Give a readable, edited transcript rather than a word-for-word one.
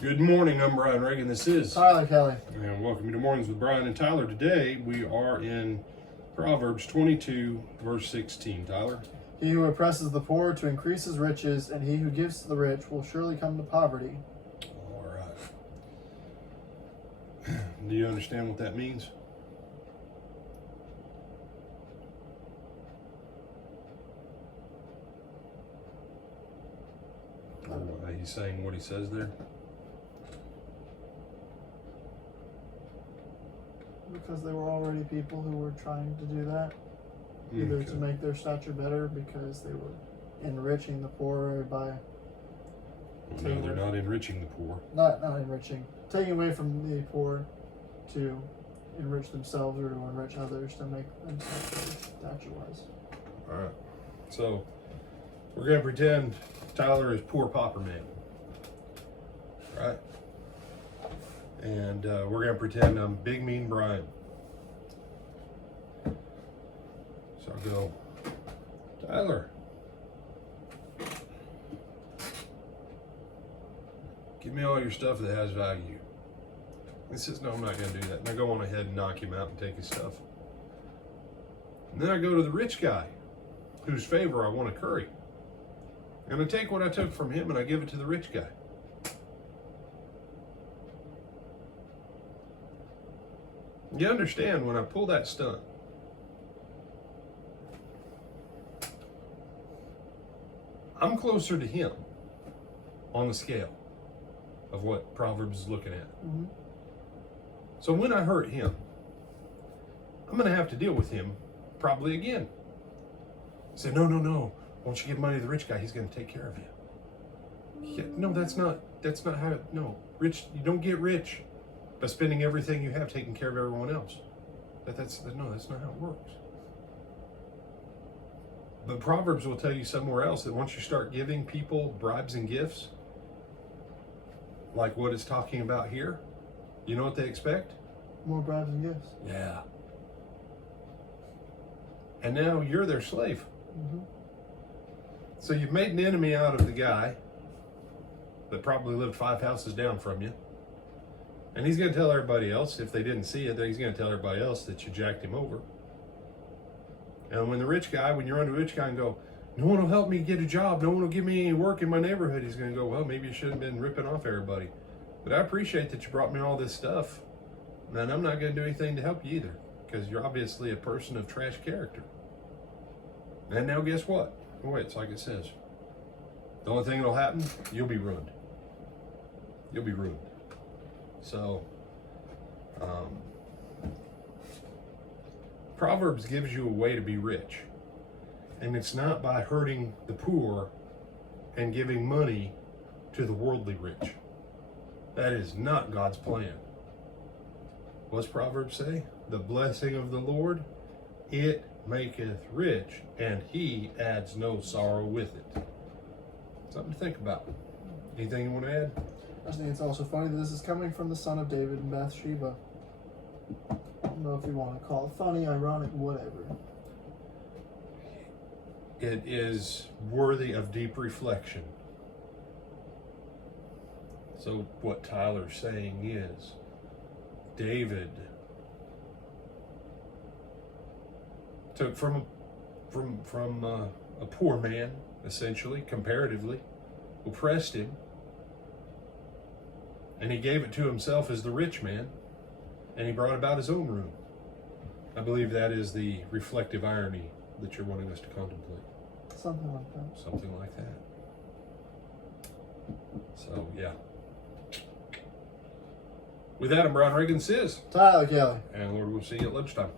Good morning, I'm Brian Reagan. This is Tyler Kelly. And welcome to Mornings with Brian and Tyler. Today we are in Proverbs 22, verse 16. Tyler? He who oppresses the poor to increase his riches, and he who gives to the rich will surely come to poverty. All right. Do you understand what that means? He's saying what he says there? Because they were already people who were trying to do that. Either to make their stature better because they were enriching the poor by... No, they're not enriching the poor. Not enriching. Taking away from the poor to enrich themselves or to enrich others to make themselves stature-wise. All right. So, we're going to pretend Tyler is poor pauper man. Right? And we're going to pretend I'm big mean Brian. So I'll go, Tyler, give me all your stuff that has value. He says, no, I'm not going to do that. And I go on ahead and knock him out and take his stuff. And then I go to the rich guy whose favor I want to curry. And I take what I took from him and I give it to the rich guy. You understand, when I pull that stunt, I'm closer to him on the scale of what Proverbs is looking at. Mm-hmm. So when I hurt him, I'm going to have to deal with him probably again. Say, no. Won't you give money to the rich guy? He's going to take care of you. Yeah, no, that's not how, no. Rich, you don't get rich by spending everything you have taking care of everyone else. That's not how it works. But Proverbs will tell you somewhere else that once you start giving people bribes and gifts, like what it's talking about here, you know what they expect? More bribes and gifts. Yeah. And now you're their slave. Mm-hmm. So you've made an enemy out of the guy that probably lived 5 houses down from you. And he's going to tell everybody else, if they didn't see it, then he's going to tell everybody else that you jacked him over. And when you're on the rich guy and go, no one will help me get a job, no one will give me any work in my neighborhood, he's going to go, well, maybe you shouldn't have been ripping off everybody. But I appreciate that you brought me all this stuff. And I'm not going to do anything to help you either, because you're obviously a person of trash character. And now guess what? Oh, wait, it's like it says. The only thing that'll happen, you'll be ruined. You'll be ruined. So, Proverbs gives you a way to be rich. And it's not by hurting the poor and giving money to the worldly rich. That is not God's plan. What's Proverbs say? The blessing of the Lord, it maketh rich, and he adds no sorrow with it. Something to think about. Anything you want to add? I think it's also funny that this is coming from the son of David and Bathsheba. I don't know if you want to call it funny, ironic, whatever. It is worthy of deep reflection. So what Tyler's saying is, David took from a poor man, essentially, comparatively, oppressed him, and he gave it to himself as the rich man, and he brought about his own ruin. I believe that is the reflective irony that you're wanting us to contemplate. Something like that. Something like that. So, yeah. With that, I'm Brian Reagan, Tyler Kelly. and Lord, we'll see you at lunchtime.